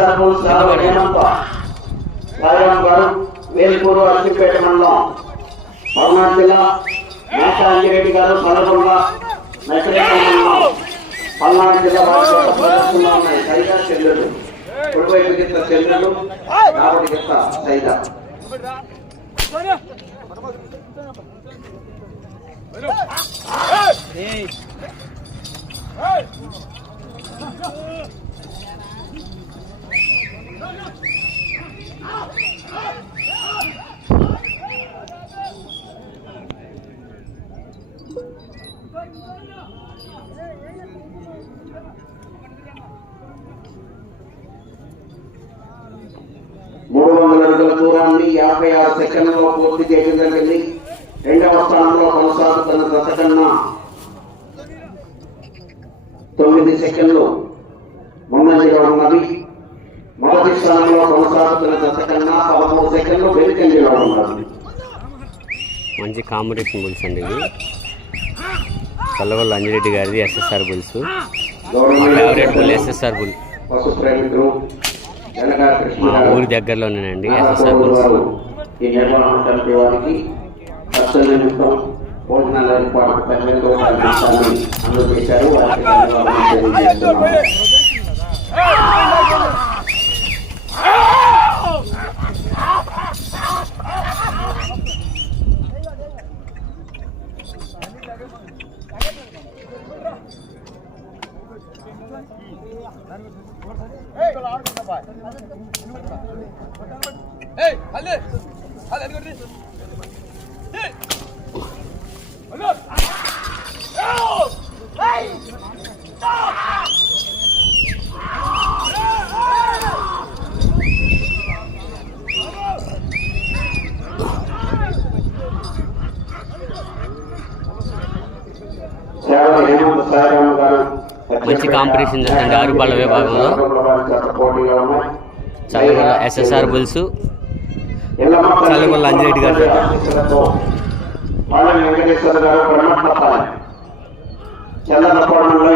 సర్పంచ్ గారు వేల్పూరు అచ్చిపేట మండలం పల్నాడు జిల్లా మేషాంజిరెడ్డి గారు పదకొండ నచ్చరేపల్లి మండలం పల్నాడు జిల్లా ప్రదర్శనలో ఉన్నాయి. సైదా చెల్లెలు. కుడివైపు చెల్లెలు. కాబట్టి గిత్త సైదా వందల అడుగుల దూరాన్ని యాభై ఆరు సెకండ్లలో పూర్తి చేయడం జరిగింది రెండవ స్థానంలో కొనసాగుతున్న దశ కన్నా తొమ్మిది సెకండ్లు ముందంజలో ఉన్నది మొదటి కొనసాగుతున్న కన్నా పదమూడు సెకండ్లు వెనుకంజలో మంచి కాంపిటీషన్ బుల్స్ అండి ఇది చల్లవల్ల అంజిరెడ్డి గారిది SSR bulls. Favourite bull SSR bull. మా ఊరి దగ్గరలోనేనండి ఎస్ఎస్ఆర్ బుల్స్. ఈ వారికి భోజనాల ఏర్పాటు అందజేశారు వారికి ధన్యవాదాలు తెలియజేస్తున్నాము సేవ హేమంత్ సాయిరామ్ గారు మంచి కాంపిటీషన్ జరిగింది ఆరుపాళ్ళ విభాగంలో. చల్లగొల్ల ఎస్ఎస్ఆర్ బుల్స్ చల్లగొల్ల అంజిరెడ్డి గారు వెంకటేశ్వర గారు.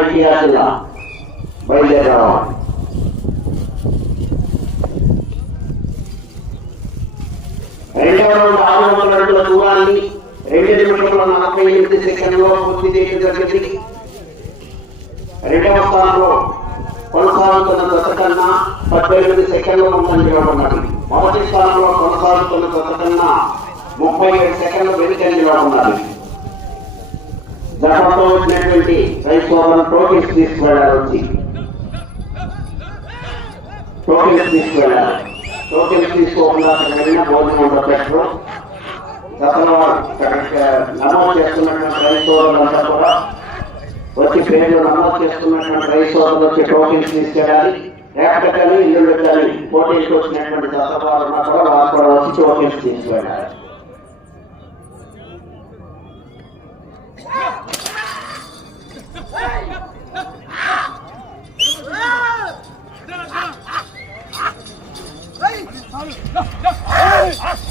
ఎన్టీఆర్ జిల్లా బయలుదేరావు రెండవ రౌండ్ ఆరు వందల అడుగుల దూరాన్ని రెండు నిమిషంలో నలభై ఎనిమిది సెకండ్లో పూర్తి చేయడం జరిగింది. రెండవ స్థానంలో కొనసాగుతున్న దశ కన్నా పద్దెనిమిది సెకండ్లు ముందంజలో ఉన్నది మొదటి స్థానంలో కొనసాగుతున్న దశ కన్నా ముప్పై ఏడు సెకండ్లు వెనుకంజలో ఉన్నది జపంతో వచ్చినటువంటి రైతు టోకెన్స్ తీసుకువెళ్ళాలి టోకెన్స్ తీసుకువెళ్ళాలి టోకెన్స్ తీసుకోకుండా అక్కడ వెళ్ళిన భోజనం ఉండపెట్టరు గతంలో నమోదు చేస్తున్నటువంటి రైతు కూడా వచ్చి పేర్లు నమోదు చేసుకున్నటువంటి రైతు సోదరులు వచ్చి టోకెన్స్ తీసుకెళ్ళాలి లేకపోతే ఇల్లు పెట్టాలి పోటీకి వచ్చినటువంటి దశవారు ఉన్నా కూడా వారు కూడా వచ్చి టోకెన్స్ తీసుకెళ్ళాలి ప్రతి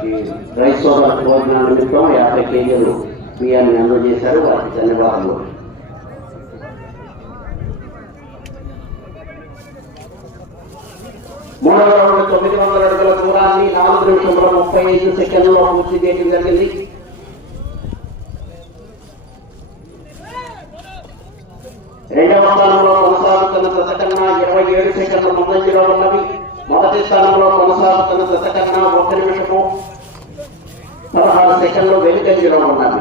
క్రైస్తవ రైతు భోజనాల నిమిత్తం యాభై కేజీలు బియ్యాన్ని అందజేశారు. వారికి ధన్యవాదాలు మూడవ రౌండ్ తొమ్మిది వందల అడుగుల దూరాన్ని నాలుగు నిమిషముల ముప్పై ఐదు సెకండ్లో పూర్తి చేయడం జరిగింది. రెండవ స్థానంలో కొనసాగుతున్న దశకన్నా ఇరవై ఏడు సెకండ్ల ముందంజలో ఉన్నవి. మొదటి స్థానంలో కొనసాగుతున్న దశకన్నా ఒక నిమిషము పదహారు సెకండ్లో వెనుకంజలో ఉన్నది.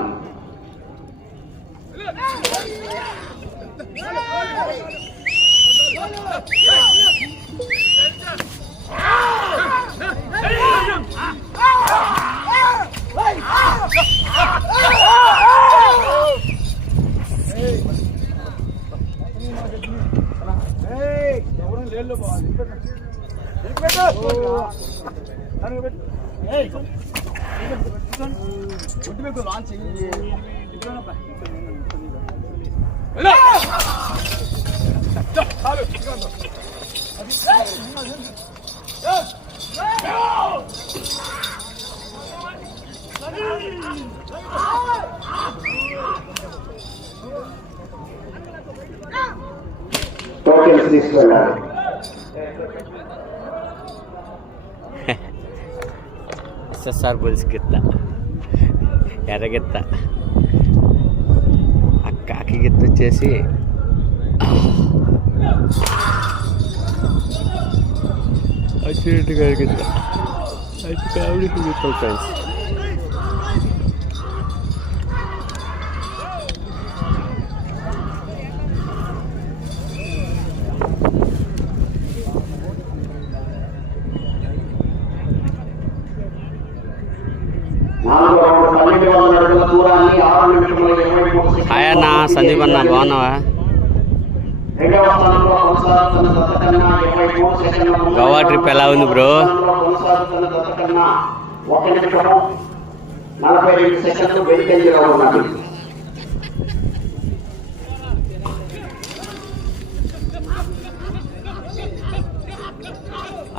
Hey! ఉన్నవి టోకెన్స్ తీసుకెళ్ళాలి ఎస్ఎస్ఆర్ బుల్స్ గిత్త ఎర్రగిత్త ఆ కాకి గిత్త వచ్చేసి వచ్చినట్టుగా గిత్త అది కామెడీ ఫ్రెండ్స్ నాలుగు రౌండ్ పన్నెండు వందల అడుగుల దూరాన్ని ఆరు నిమిషముల ఇరవై మూడు సెకండ్లలో హాయ్ అన్న సందీప్ అన్న బాగున్నావా? గోవా ట్రిప్ ఎలా ఉంది బ్రో?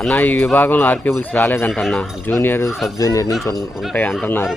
అన్న ఈ విభాగంలో ఆర్కేబుల్స్ రాలేదంటన్నా. జూనియర్ సబ్ జూనియర్ నుంచి ఉంటాయి అంటున్నారు.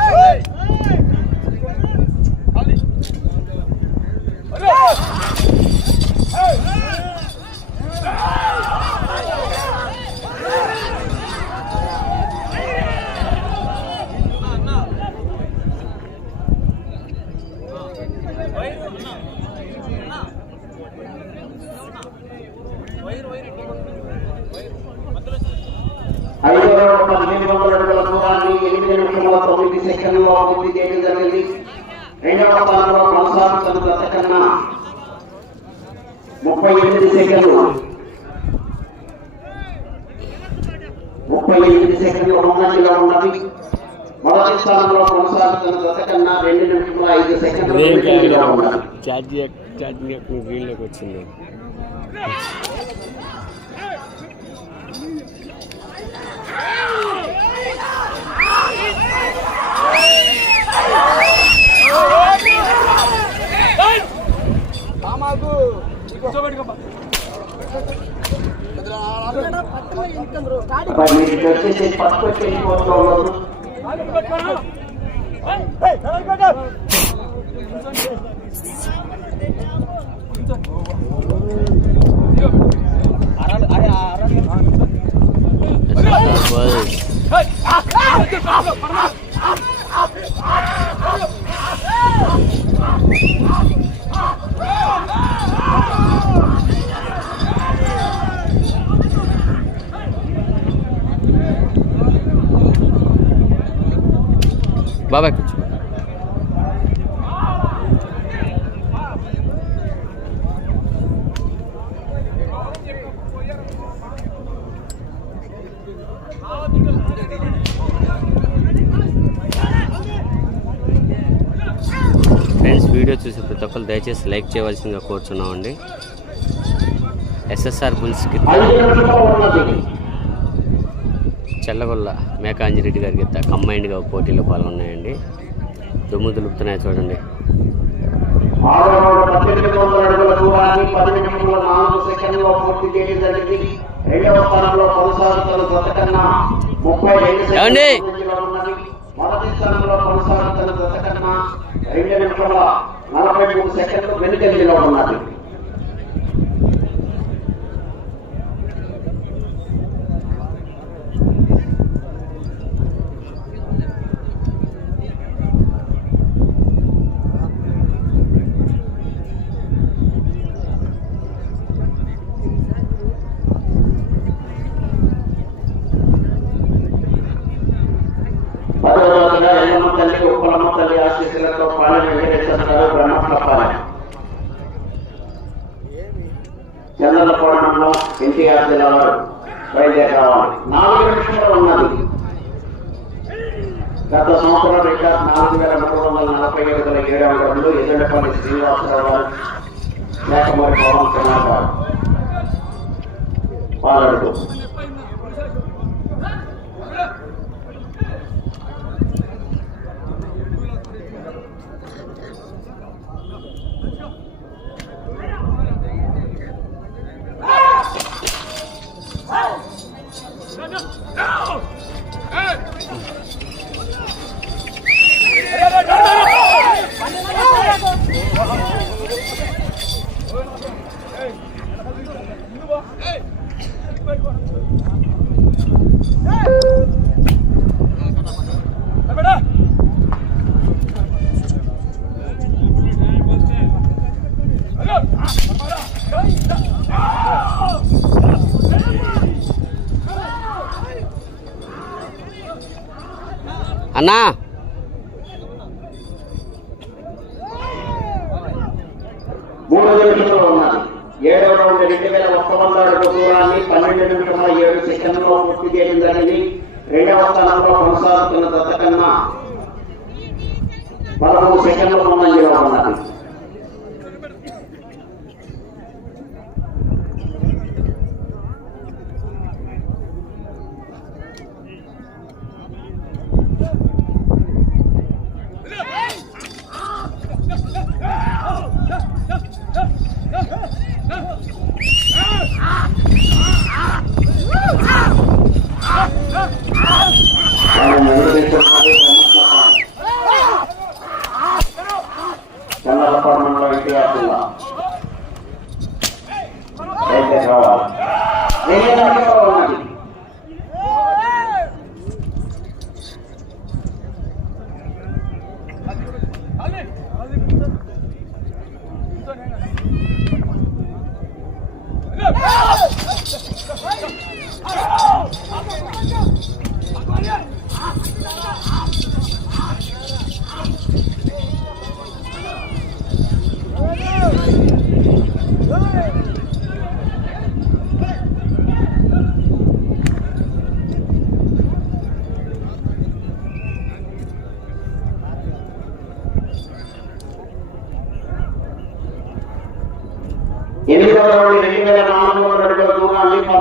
ఐదో రౌండ్ పదిహేను వందల అడుగుల దూరాన్ని ఎనిమిది నిమిషముల తొమ్మిది సెకండ్లలో పూర్తి చేయడం జరిగింది రెండవ స్థానంలో కొనసాగుతున్న దత్త కన్నా ముప్పై ఎనిమిది సెకండ్లు ముప్పై ఎనిమిది సెకండ్లు ముందంజలో ఉన్నది మొదటి స్థానంలో కొనసాగుతున్న దత్త కన్నా రెండు నిమిషముల ఐదు సెకండ్లు వచ్చింది అరే అరే ఫస్ట్ వచ్చేసి పోతూ ఉండదు ఎస్ఎస్ఆర్ బుల్స్ బాబాయ్ కూర్చో. ఫ్రెండ్స్ వీడియో చూసి ప్రతి ఒక్కరు దయచేసి లైక్ చేయవలసిందిగా కోరుచున్నామండి. ఎస్ఎస్ఆర్ బుల్స్కి చెల్లగొల్ల మేకాంజిరెడ్డి గారి గీత కంబైన్డ్గా పోటీలో పాల్గొన్నాయండి. దుమ్ము దులుపుతున్నాయి చూడండి. ఏమండి? మొదటి స్థానంలో కొనసాగుతున్న కన్నా రెండు నిమిషాల నలభై మూడు సెకండ్లు వెనుకంజలో ఉన్నది. మండలం ఎన్టీఆర్ జిల్లా బయలుదేరి రావాలి నాలుగు నిమిషంలో ఉన్నది. గత సంవత్సరం రికార్డ్ నాలుగు వేల మూడు వందల నలభై ఐదు వందల ఏడు వందలు ఎదురుపల్లి శ్రీనివాసరావు గారు లేకమూరి పవన్ కుమార్ గారు. పాలడు అన్నా. మూడు నిమిషంలో ఉన్నది ఏడవ రౌండ్ రెండు వేల ఒక్క వంద అడుగు దూరాన్ని పన్నెండు నిమిషముల ఏడు సెకండ్లో పూర్తి చేయడం జరిగింది. రెండవ స్థానంలో కొనసాగుతున్న దత్త పదమూడు సెకండ్ల ముందంజలో ఉన్నది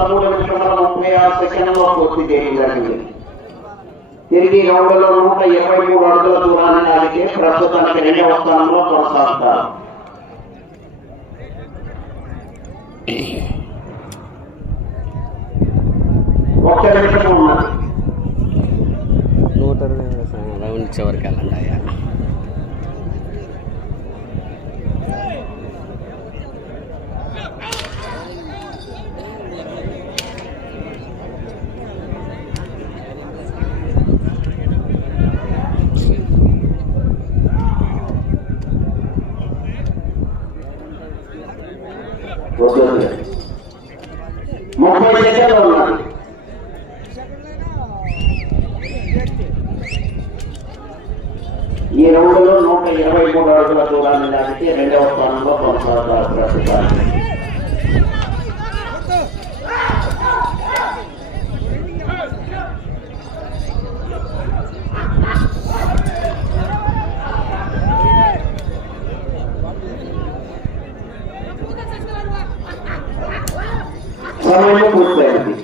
పదమూడు లక్షల ముప్పై ఆరు సెకండ్లో పూర్తి చేయడం జరిగింది తిరిగి రౌండ్లో నూట ఇరవై మూడు అడుగుల దూరాన్ని లాగితే ప్రస్తుతానికి రెండవ స్థానంలో కొనసాగుతారు ఒక్క నిమిషం ఉన్నది నూట ఇరవై రౌండ్ చివరికి వెళ్ళండి అయ్యా వద్దు. ముప్పై సెకండ్లు ఉన్నది ఈ రౌండ్లో నూట ఇరవై మూడు అడుగుల దూరాన్ని దాటితే రెండవ స్థానంలో కొనసాగుతారు ప్రస్తుతానికి సమయం పూర్తయింది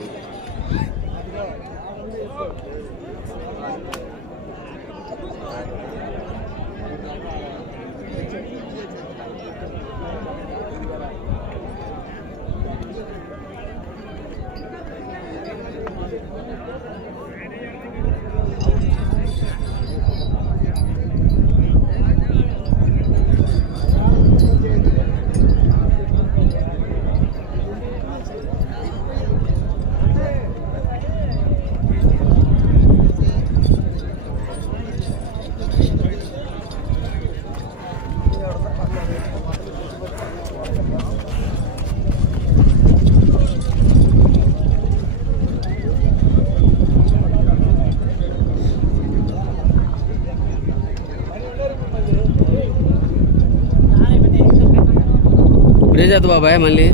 చేద్దు బాబాయ్ మళ్ళీ.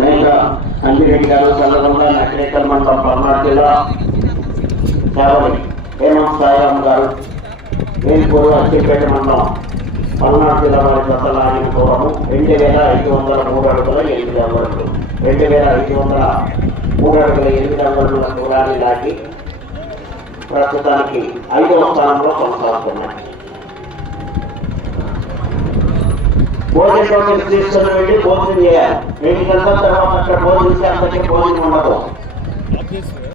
మేక అంజిరెడ్డి గారు చల్లగొండ మండలం పల్నాడు జిల్లా కేవలి హేమంత్ సాయిరామ్ గారు వేల్పూరు అచ్చిపేట మండలం పల్నాడు జిల్లా వారి రెండు వేల ఐదు వందల మూడు అడుగుల ఎనిమిది అంగుళాలు రెండు వేల ఐదు వందల మూడు అడుగుల ఎనిమిది అంగుళాల దూరాన్ని దాటి ప్రస్తుతానికి ఐదవ స్థానంలో కొనసాగుతున్నాయి. భోజనం తీసుకుని వెళ్ళి భోజనం చేయాలి. వెళ్ళిన తర్వాత అక్కడ భోజనం చేస్తే అక్కడికి భోజనం ఉండదు.